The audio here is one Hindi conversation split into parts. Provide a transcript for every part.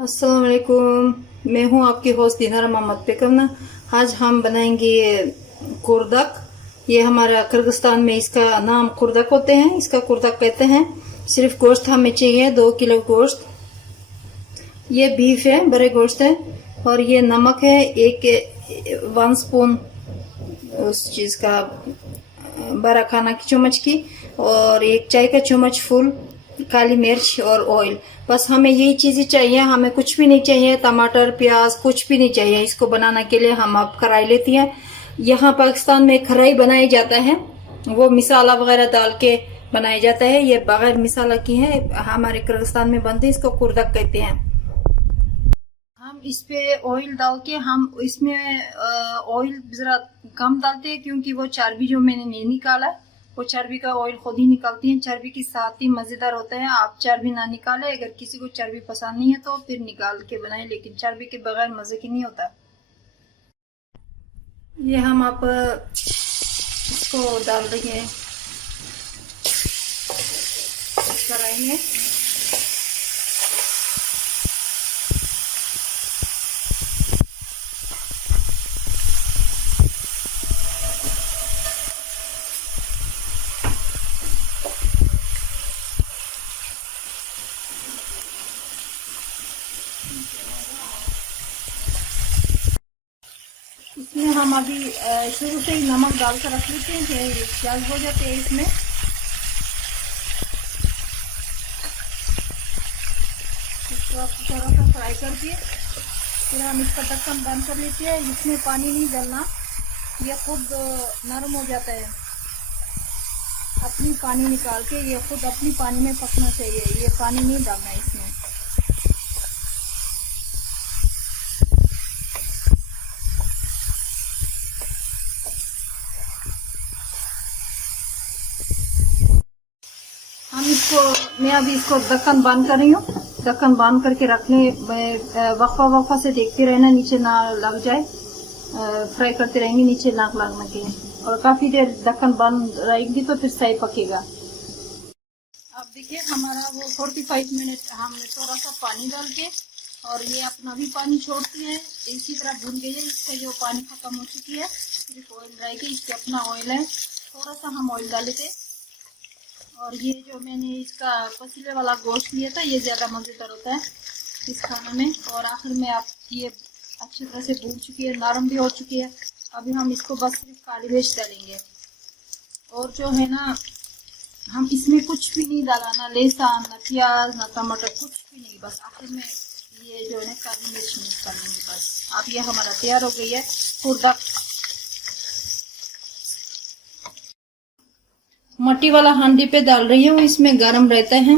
अस्सलाम वालेकुम। मैं हूं आपकी होस्ट दिनारा मोहम्मद पेकरना। आज हम बनाएंगे कुर्दक। ये हमारा किर्गिस्तान में इसका नाम कुर्दक होते हैं, इसका कुर्दक कहते हैं। सिर्फ गोश्त हमें चाहिए 2 किलो गोश्त। ये बीफ है, बड़े गोश्त है। और ये नमक है, 1 स्पून उस चीज का, बड़ा खाना की चम्मच की। और 1 चाय का चम्मच फुल काली मिर्च और ऑयल। बस हमें यही चीजें चाहिए, हमें कुछ भी नहीं चाहिए। टमाटर प्याज कुछ भी नहीं चाहिए। इसको बनाने के लिए हम अब कढ़ाई लेती हैं। यहाँ पाकिस्तान में कढ़ाई बनाया जाता है, वो मिसाला वगैरह डाल के बनाया जाता है। ये बगैर मिसाला की है, हमारे किर्गिस्तान में बनते हैं। इसको कुर्दक कहते हैं। हम इस पे ऑयल डाल के, हम इसमें ऑयल जरा कम डालते हैं क्योंकि वो चर्बी जो मैंने नहीं निकाला, वो चर्बी का ऑयल खुद ही निकालती है। चर्बी के साथ ही मजेदार होता है। आप चर्बी ना निकाले, अगर किसी को चर्बी पसंद नहीं है तो फिर निकाल के बनाए, लेकिन चर्बी के बगैर मजे की नहीं होता। ये हम आप इसको डाल देंगे कढ़ाई में। इसमें हम अभी शुरू से ही नमक डाल कर रख लेते हैं कि प्याज हो जाते हैं इसमें। इसको आप थोड़ा सा फ्राई करके फिर हम इसका ढक्कन बंद कर लेते हैं। इसमें पानी नहीं डालना, ये खुद नरम हो जाता है। अपनी पानी निकाल के ये खुद अपनी पानी में पकना चाहिए, ये पानी नहीं डालना इसमें। मैं अभी इसको ढक्कन बंद कर रही हूँ। ढक्कन बंद करके रखने, वक्फा से देखते रहना नीचे ना लग जाए। फ्राई करते रहेंगे नीचे ना लगने के। और काफी देर ढक्कन बंद रहेगी तो फिर सही पकेगा। अब देखिए हमारा वो 45 मिनट हमने थोड़ा सा पानी डाल के, और ये अपना भी पानी छोड़ती है, इसी तरह भून गई है। इसका जो पानी खत्म हो चुकी है, सिर्फ ऑयल रहेगी। इसके अपना ऑयल है, थोड़ा सा हम ऑयल डाले थे। और ये जो मैंने इसका पतीले वाला गोश्त लिया था, ये ज़्यादा मज़ेदार होता है इस खाने में। और आखिर में आप ये अच्छी तरह से भून चुकी है, नरम भी हो चुकी है। अभी हम इसको बस सिर्फ काली मिर्च डालेंगे। और जो है ना, हम इसमें कुछ भी नहीं डाला, ना लहसुन ना प्याज ना टमाटर, कुछ भी नहीं। बस आखिर में ये जो है काली मिर्च मिक्स कर लेंगे बस। अब ये हमारा तैयार हो गई है कुर्दक। मट्टी वाला हांडी पे डाल रही हूँ, इसमें गरम रहता है।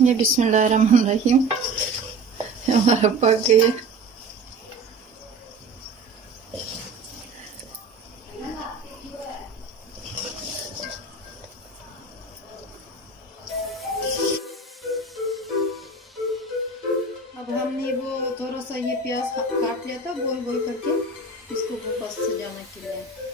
ये बिस्मिल्लाहिर्रहमानिर्रहीम हमारा पक गई है। अब हमने वो थोड़ा सा ये प्याज काट लिया था गोल गोल करके, इसको बस सजाने के लिए।